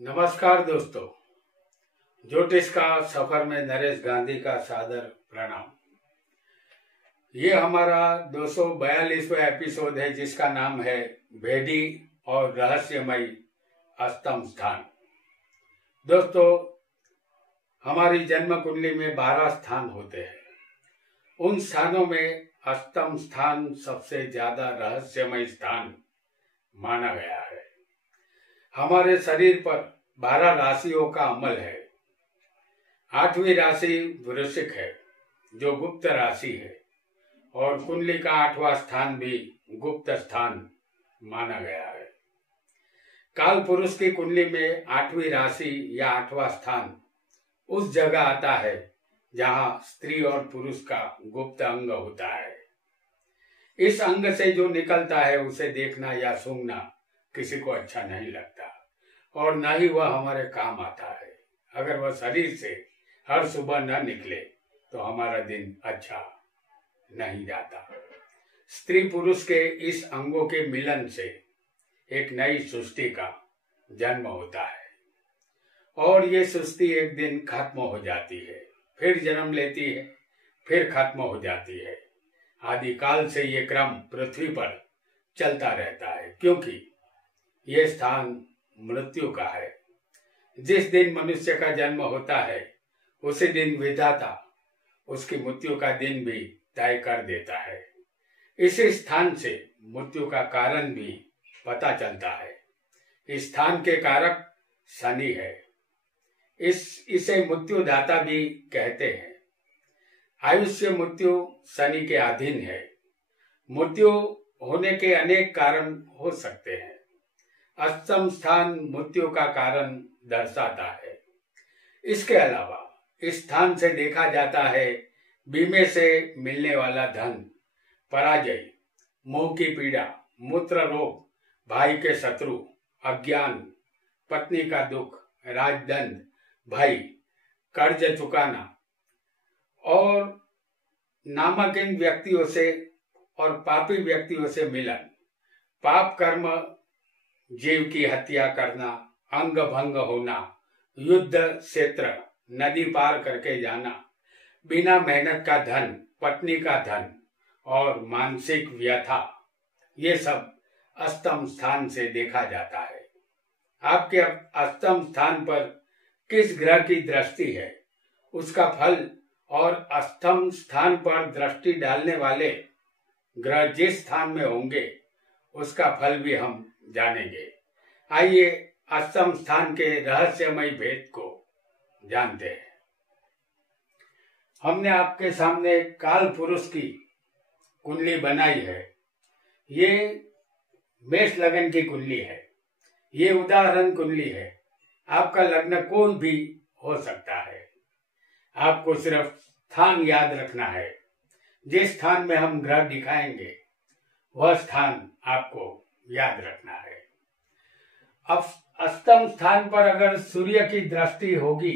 नमस्कार दोस्तों, ज्योतिष का सफर में नरेश गांधी का सादर प्रणाम। ये हमारा 242वां एपिसोड है जिसका नाम है भेदी और रहस्यमयी अष्टम स्थान। दोस्तों, हमारी जन्म कुंडली में 12 स्थान होते हैं। उन स्थानों में अष्टम स्थान सबसे ज्यादा रहस्यमय स्थान माना गया है। हमारे शरीर पर 12 राशियों का अमल है। 8वीं राशि वृश्चिक है जो गुप्त राशि है और कुंडली का 8वां स्थान भी गुप्त स्थान माना गया है। काल पुरुष की कुंडली में 8वीं राशि या 8वां स्थान उस जगह आता है जहां स्त्री और पुरुष का गुप्त अंग होता है। इस अंग से जो निकलता है उसे देखना या सूंघना किसी को अच्छा नहीं लगता और न ही वह हमारे काम आता है। अगर वह शरीर से हर सुबह न निकले तो हमारा दिन अच्छा नहीं जाता। स्त्री पुरुष के इस अंगों के मिलन से एक नई सृष्टि का जन्म होता है और ये सृष्टि एक दिन खत्म हो जाती है, फिर जन्म लेती है, फिर खत्म हो जाती है। आदिकाल से ये क्रम पृथ्वी पर चलता रहता है क्योंकि ये स्थान मृत्यु का है। जिस दिन मनुष्य का जन्म होता है उसी दिन विधाता उसकी मृत्यु का दिन भी तय कर देता है। इसी स्थान से मृत्यु का कारण भी पता चलता है। इस स्थान के कारक शनि है। इसे मृत्युदाता भी कहते हैं। आयुष्य मृत्यु शनि के अधीन है। मृत्यु होने के अनेक कारण हो सकते हैं। अष्टम स्थान मृत्यु का कारण दर्शाता है। इसके अलावा इस स्थान से देखा जाता है बीमे से मिलने वाला धन, पराजय, मुंह की पीड़ा, मूत्र रोग, भाई के शत्रु, अज्ञान, पत्नी का दुख, राजदंड, भय, कर्ज चुकाना और नामकीन व्यक्तियों से और पापी व्यक्तियों से मिलन, पाप कर्म, जीव की हत्या करना, अंग भंग होना, युद्ध क्षेत्र, नदी पार करके जाना, बिना मेहनत का धन, पत्नी का धन और मानसिक व्यथा, ये सब अष्टम स्थान से देखा जाता है। आपके अष्टम स्थान पर किस ग्रह की दृष्टि है, उसका फल और अष्टम स्थान पर दृष्टि डालने वाले ग्रह जिस स्थान में होंगे उसका फल भी हम जानेंगे। आइए अष्टम स्थान के रहस्यमय भेद को जानते हैं। हमने आपके सामने काल पुरुष की कुंडली बनाई है। ये मेष लग्न की कुंडली है। ये उदाहरण कुंडली है। आपका लग्न कोई भी हो सकता है। आपको सिर्फ स्थान याद रखना है। जिस स्थान में हम ग्रह दिखाएंगे वह स्थान आपको याद रखना है। अब अष्टम स्थान पर अगर सूर्य की दृष्टि होगी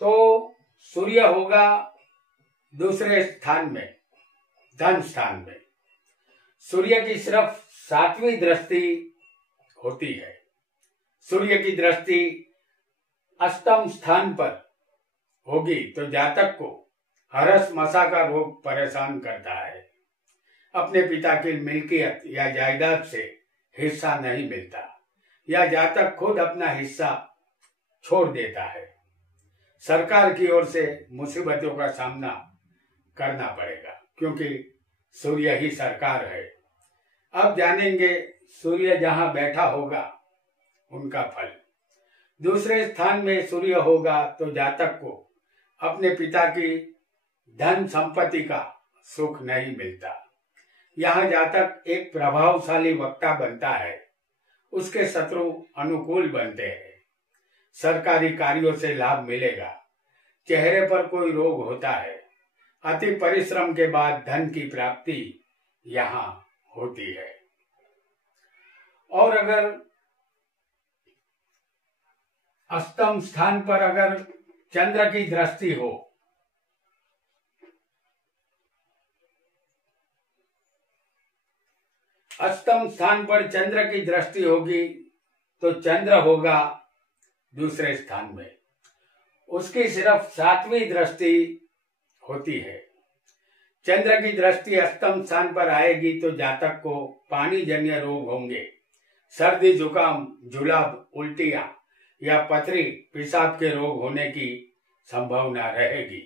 तो सूर्य होगा दूसरे स्थान में, धन स्थान में। सूर्य की सिर्फ 7वीं दृष्टि होती है। सूर्य की दृष्टि अष्टम स्थान पर होगी तो जातक को हरस मसा का रोग परेशान करता है। अपने पिता की मिल्कियत या जायदाद से हिस्सा नहीं मिलता या जातक खुद अपना हिस्सा छोड़ देता है। सरकार की ओर से मुसीबतों का सामना करना पड़ेगा क्योंकि सूर्य ही सरकार है। अब जानेंगे सूर्य जहां बैठा होगा उनका फल। दूसरे स्थान में सूर्य होगा तो जातक को अपने पिता की धन संपत्ति का सुख नहीं मिलता। यहाँ जातक एक प्रभावशाली वक्ता बनता है। उसके शत्रु अनुकूल बनते हैं। सरकारी कार्यों से लाभ मिलेगा। चेहरे पर कोई रोग होता है। अति परिश्रम के बाद धन की प्राप्ति यहाँ होती है। और अगर अष्टम स्थान पर अगर चंद्र की दृष्टि हो अष्टम स्थान पर चंद्र की दृष्टि होगी तो चंद्र होगा दूसरे स्थान में। उसकी सिर्फ 7वीं दृष्टि होती है। चंद्र की दृष्टि अष्टम स्थान पर आएगी तो जातक को पानी जन्य रोग होंगे। सर्दी, जुकाम, जुलाब, उल्टियां या पथरी, पेशाब के रोग होने की संभावना रहेगी।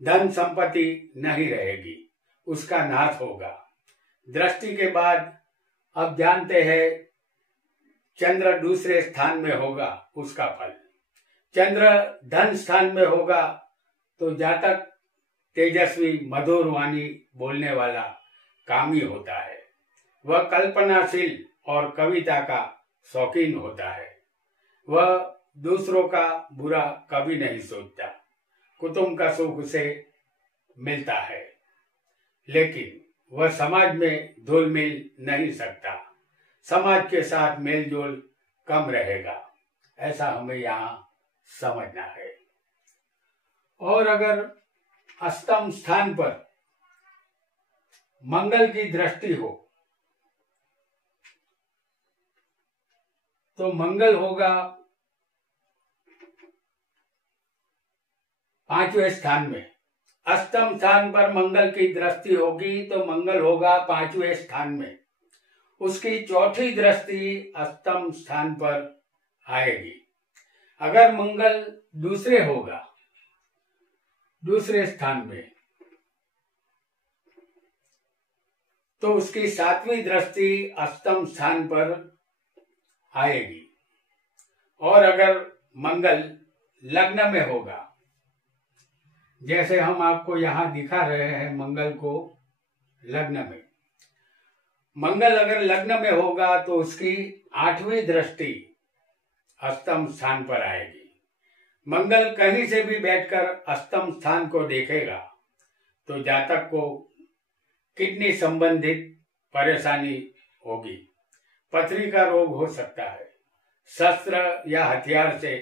धन संपत्ति नहीं रहेगी, उसका नाश होगा। दृष्टि के बाद अब जानते हैं चंद्र दूसरे स्थान में होगा, उसका फल। चंद्र धन स्थान में होगा तो जातक तेजस्वी, मधुर वाणी बोलने वाला, कामी होता है। वह कल्पनाशील और कविता का शौकीन होता है। वह दूसरों का बुरा कभी नहीं सोचता। कुटुंब का सुख उसे मिलता है, लेकिन वह समाज में घुल मिल नहीं सकता। समाज के साथ मेलजोल कम रहेगा, ऐसा हमें यहाँ समझना है। और अगर अष्टम स्थान पर मंगल की दृष्टि हो तो मंगल होगा 5वें स्थान में। अष्टम स्थान पर मंगल की दृष्टि होगी तो मंगल होगा 5वें स्थान में। उसकी चौथी दृष्टि अष्टम स्थान पर आएगी। अगर मंगल दूसरे स्थान में, तो उसकी 7वीं दृष्टि अष्टम स्थान पर आएगी। और अगर मंगल लग्न में होगा, जैसे हम आपको यहां दिखा रहे हैं मंगल को लग्न में, मंगल अगर लग्न में होगा तो उसकी 8वीं दृष्टि अष्टम स्थान पर आएगी। मंगल कहीं से भी बैठकर अष्टम स्थान को देखेगा तो जातक को किडनी संबंधित परेशानी होगी, पथरी का रोग हो सकता है, शस्त्र या हथियार से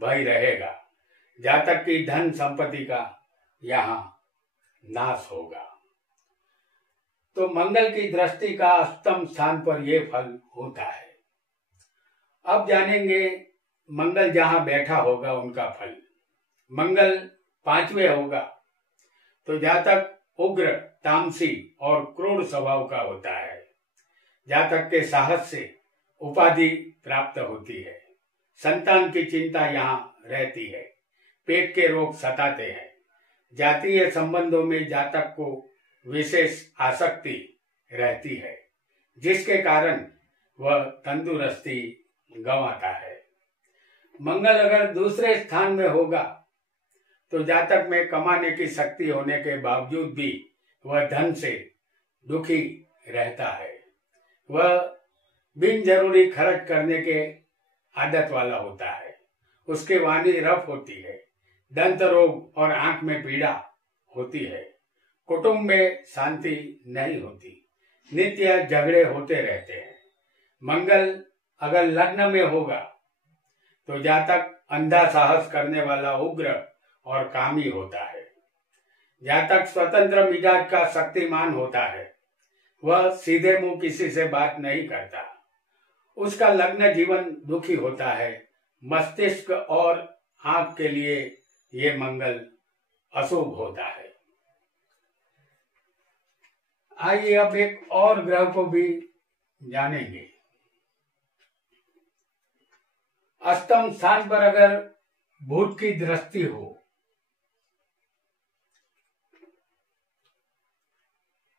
भय रहेगा, जातक की धन संपत्ति का यहाँ नाश होगा। तो मंगल की दृष्टि का अष्टम स्थान पर यह फल होता है। अब जानेंगे मंगल जहां बैठा होगा उनका फल। मंगल 5वें होगा तो जातक उग्र, तामसी और क्रूर स्वभाव का होता है। जातक के साहस से उपाधि प्राप्त होती है। संतान की चिंता यहाँ रहती है। पेट के रोग सताते हैं। जातीय संबंधों में जातक को विशेष आसक्ति रहती है, जिसके कारण वह तंदुरुस्ती गंवाता है। मंगल अगर दूसरे स्थान में होगा तो जातक में कमाने की शक्ति होने के बावजूद भी वह धन से दुखी रहता है। वह बिन जरूरी खर्च करने के आदत वाला होता है। उसकी वाणी रफ होती है। दंत रोग और आंख में पीड़ा होती है। कुटुंब में शांति नहीं होती। नित्य झगड़े होते रहते हैं। मंगल अगर लग्न में होगा तो जातक अंधा साहस करने वाला, उग्र और कामी होता है। जातक स्वतंत्र मिजाज का शक्तिमान होता है। वह सीधे मुंह किसी से बात नहीं करता। उसका लग्न जीवन दुखी होता है। मस्तिष्क और आंख के लिए ये मंगल अशुभ होता है। आइए अब एक और ग्रह को भी जानेंगे। अष्टम स्थान पर अगर बुध की दृष्टि हो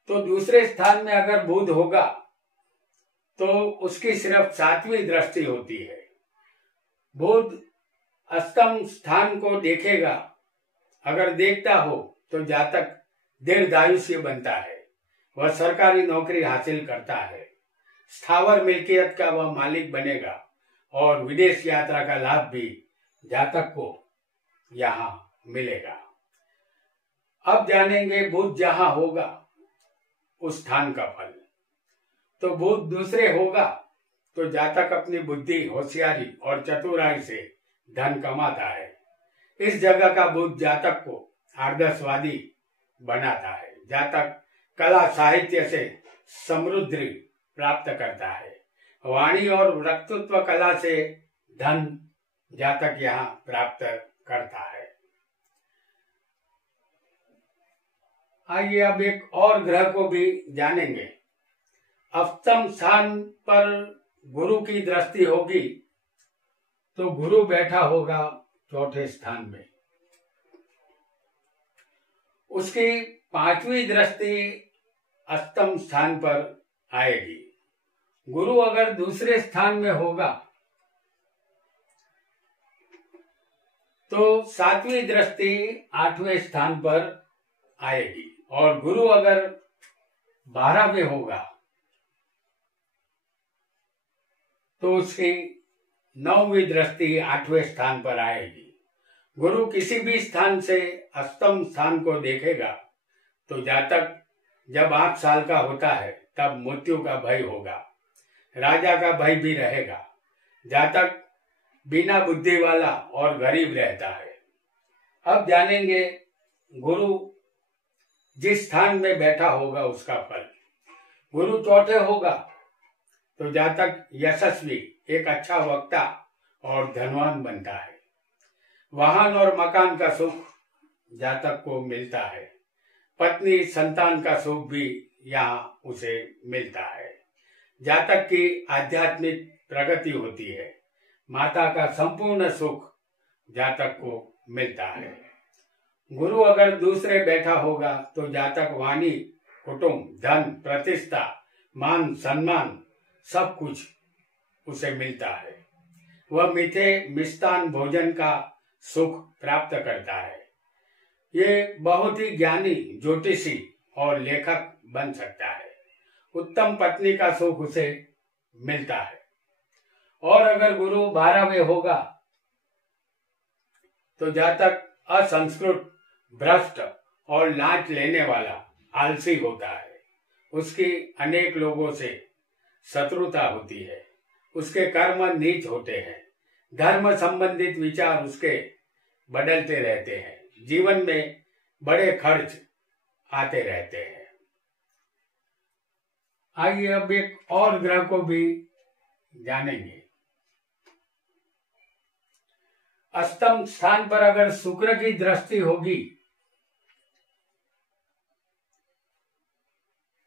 तो दूसरे स्थान में अगर बुध होगा तो उसकी सिर्फ 7वीं दृष्टि होती है। बुध अष्टम स्थान को देखेगा। अगर देखता हो तो जातक दीर्घायुष्य बनता है। वह सरकारी नौकरी हासिल करता है। स्थावर मिल्कियत का वह मालिक बनेगा और विदेश यात्रा का लाभ भी जातक को यहाँ मिलेगा। अब जानेंगे बुध जहां होगा उस स्थान का फल। तो बुध दूसरे होगा तो जातक अपनी बुद्धि, होशियारी और चतुराई से धन कमाता है। इस जगह का बुध जातक को आदर्शवादी बनाता है। जातक कला साहित्य से समृद्धि प्राप्त करता है। वाणी और वक्तृत्व कला से धन जातक यहाँ प्राप्त करता है। आइए अब एक और ग्रह को भी जानेंगे। अष्टम स्थान पर गुरु की दृष्टि होगी तो गुरु बैठा होगा चौथे स्थान में। उसकी पांचवी दृष्टि अष्टम स्थान पर आएगी। गुरु अगर दूसरे स्थान में होगा तो सातवीं दृष्टि आठवें स्थान पर आएगी, और गुरु अगर 12वें होगा तो उसकी 9वीं दृष्टि 8वें स्थान पर आएगी। गुरु किसी भी स्थान से अष्टम स्थान को देखेगा तो जातक जब 8 साल का होता है तब मृत्यु का भय होगा, राजा का भय भी रहेगा। जातक बिना बुद्धि वाला और गरीब रहता है। अब जानेंगे गुरु जिस स्थान में बैठा होगा उसका फल। गुरु चौथे होगा तो जातक यशस्वी, एक अच्छा वक्ता और धनवान बनता है। वाहन और मकान का सुख जातक को मिलता है। पत्नी संतान का सुख भी यहाँ उसे मिलता है। जातक की आध्यात्मिक प्रगति होती है। माता का संपूर्ण सुख जातक को मिलता है। गुरु अगर दूसरे बैठा होगा तो जातक वाणी, कुटुंब, धन, प्रतिष्ठा, मान, सम्मान सब कुछ उसे मिलता है। वह मीठे मिष्टान भोजन का सुख प्राप्त करता है। ये बहुत ही ज्ञानी, ज्योतिषी और लेखक बन सकता है। उत्तम पत्नी का सुख उसे मिलता है। और अगर गुरु 12वें होगा तो जातक असंस्कृत, भ्रष्ट और लांच लेने वाला, आलसी होता है। उसकी अनेक लोगों से शत्रुता होती है। उसके कर्म नीच होते हैं। धर्म संबंधित विचार उसके बदलते रहते हैं। जीवन में बड़े खर्च आते रहते हैं। आइए अब एक और ग्रह को भी जानेंगे। अष्टम स्थान पर अगर शुक्र की दृष्टि होगी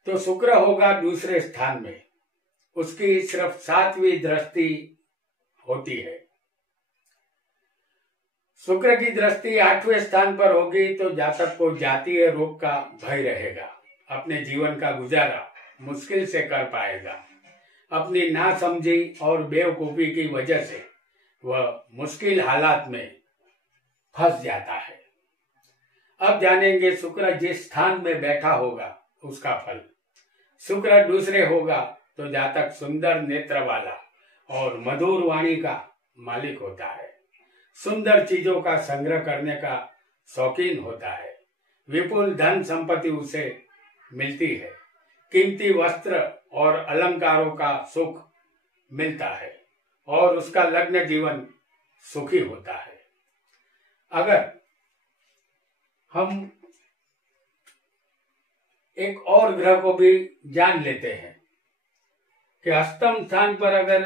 तो शुक्र होगा दूसरे स्थान में। उसकी सिर्फ 7वीं दृष्टि होती है। शुक्र की दृष्टि 8वें स्थान पर होगी तो जातक को जातीय रोग का भय रहेगा। अपने जीवन का गुजारा मुश्किल से कर पाएगा। अपनी नासमझी और बेवकूफी की वजह से वह मुश्किल हालात में फंस जाता है। अब जानेंगे शुक्र जिस स्थान में बैठा होगा उसका फल। शुक्र दूसरे होगा तो जातक सुंदर नेत्र वाला और मधुर वाणी का मालिक होता है। सुंदर चीजों का संग्रह करने का शौकीन होता है। विपुल धन संपत्ति उसे मिलती है। कीमती वस्त्र और अलंकारों का सुख मिलता है और उसका लग्न जीवन सुखी होता है। अगर हम एक और ग्रह को भी जान लेते हैं कि अष्टम स्थान पर अगर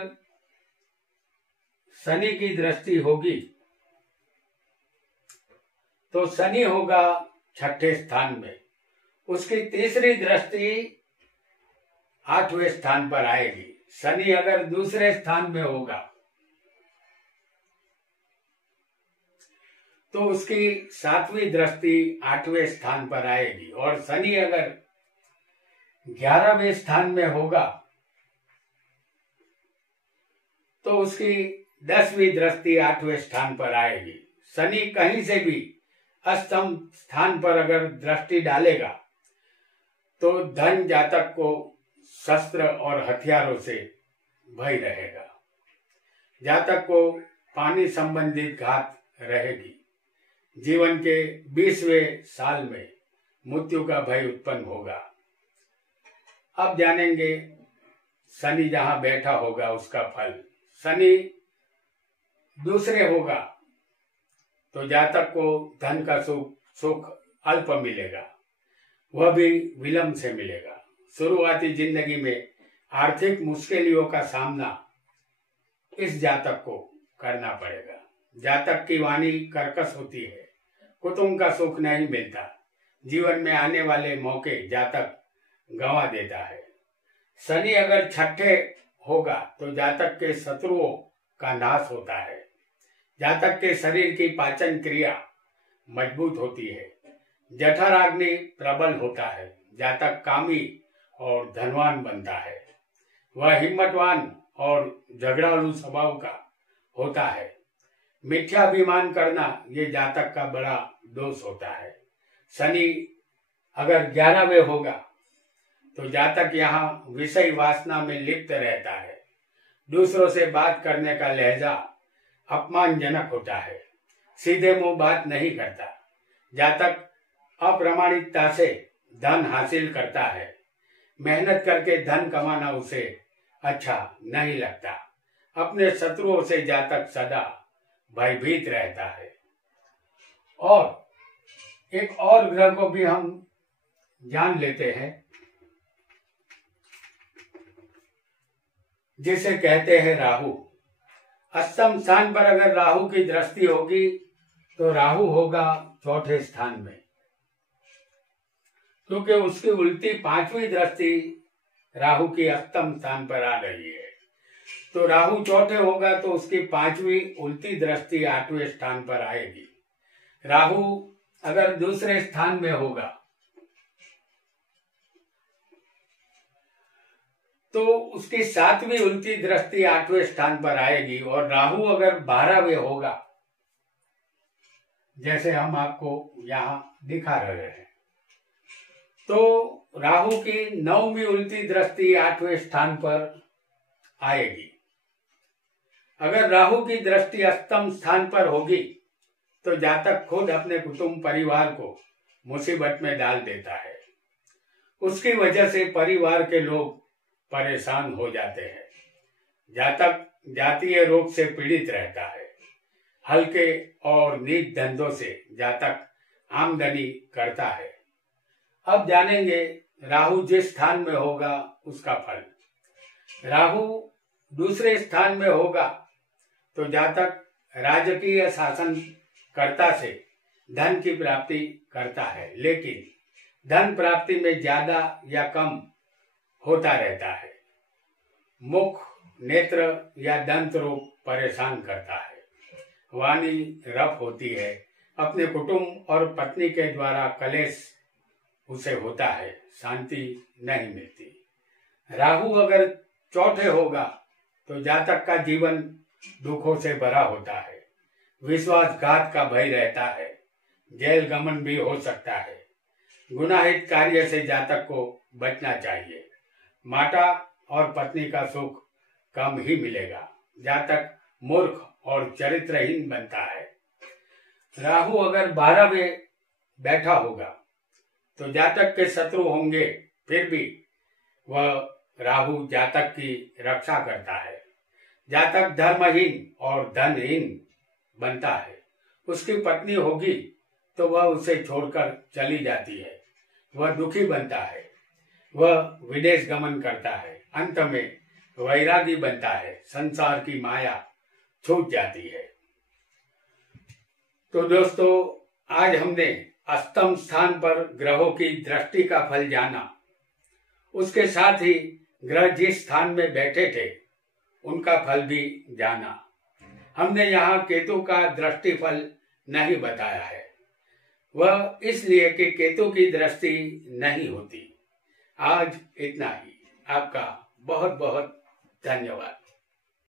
शनि की दृष्टि होगी तो शनि होगा 6ठे स्थान में। उसकी तीसरी दृष्टि 8वें स्थान पर आएगी। शनि अगर दूसरे स्थान में होगा तो उसकी 7वीं दृष्टि 8वें स्थान पर आएगी। और शनि अगर 11वें स्थान में होगा तो उसकी 10वीं दृष्टि 8वें स्थान पर आएगी। शनि कहीं से भी अष्टम स्थान पर अगर दृष्टि डालेगा तो धन जातक को शस्त्र और हथियारों से भय रहेगा। जातक को पानी संबंधित घात रहेगी। जीवन के 20वें साल में मृत्यु का भय उत्पन्न होगा। अब जानेंगे शनि जहां बैठा होगा उसका फल। शनि दूसरे होगा तो जातक को धन का सुख अल्प मिलेगा, वह भी विलंब से मिलेगा। शुरुआती जिंदगी में आर्थिक मुश्किलों का सामना इस जातक को करना पड़ेगा। जातक की वाणी कर्कश होती है, कुटुंब का सुख नहीं मिलता, जीवन में आने वाले मौके जातक गंवा देता है। शनि अगर छठे होगा तो जातक के शत्रुओं का नाश होता है। जातक के शरीर की पाचन क्रिया मजबूत होती है। जठराग्नि प्रबल होता है। जातक कामी और धनवान बनता है। वह हिम्मतवान और झगड़ालू स्वभाव का होता है। मिथ्याभिमान करना ये जातक का बड़ा दोष होता है। शनि अगर 11वें होगा तो जातक यहाँ विषय वासना में लिप्त रहता है। दूसरों से बात करने का लहजा अपमानजनक होता है। सीधे मुंह बात नहीं करता। जातक अप्रामाणिकता से धन हासिल करता है। मेहनत करके धन कमाना उसे अच्छा नहीं लगता। अपने शत्रुओं से जातक सदा भयभीत रहता है। और एक और ग्रह को भी हम जान लेते हैं, जिसे कहते हैं राहु। अष्टम स्थान पर अगर राहु की दृष्टि होगी तो राहु होगा चौथे स्थान में, क्योंकि उसकी उल्टी 5वीं दृष्टि राहु की अष्टम स्थान पर आ रही है। तो राहु चौथे होगा तो उसकी 5वीं उल्टी दृष्टि 8वें स्थान पर आएगी। राहु अगर दूसरे स्थान में होगा तो उसकी 7वीं उल्टी दृष्टि 8वें स्थान पर आएगी। और राहु अगर 12वें होगा, जैसे हम आपको यहां दिखा रहे हैं, तो राहु की 9वीं उल्टी दृष्टि 8वें स्थान पर आएगी। अगर राहु की दृष्टि अष्टम स्थान पर होगी तो जातक खुद अपने कुटुंब परिवार को मुसीबत में डाल देता है। उसकी वजह से परिवार के लोग परेशान हो जाते हैं। जातक जातीय रोग से पीड़ित रहता है। हल्के और नीच धंधों से जातक आमदनी करता है। अब जानेंगे राहु जिस स्थान में होगा उसका फल। राहु दूसरे स्थान में होगा तो जातक राजकीय शासनकर्ता से धन की प्राप्ति करता है, लेकिन धन प्राप्ति में ज्यादा या कम होता रहता है। मुख, नेत्र या दंत रोग परेशान करता है। वाणी रफ होती है। अपने कुटुंब और पत्नी के द्वारा कलेश उसे होता है। शांति नहीं मिलती। राहु अगर चौथे होगा तो जातक का जीवन दुखों से भरा होता है। विश्वासघात का भय रहता है। जेल गमन भी हो सकता है। गुनाहित कार्य से जातक को बचना चाहिए। माता और पत्नी का सुख कम ही मिलेगा। जातक मूर्ख और चरित्रहीन बनता है। राहु अगर 12वें बैठा होगा तो जातक के शत्रु होंगे, फिर भी वह राहु जातक की रक्षा करता है। जातक धर्महीन और धनहीन बनता है। उसकी पत्नी होगी तो वह उसे छोड़कर चली जाती है। वह दुखी बनता है। वह विदेश गमन करता है। अंत में वैरागी बनता है। संसार की माया छूट जाती है। तो दोस्तों, आज हमने अष्टम स्थान पर ग्रहों की दृष्टि का फल जाना। उसके साथ ही ग्रह जिस स्थान में बैठे थे उनका फल भी जाना। हमने यहाँ केतु का दृष्टि फल नहीं बताया है। वह इसलिए कि केतु की दृष्टि नहीं होती। आज इतना ही। आपका बहुत बहुत धन्यवाद।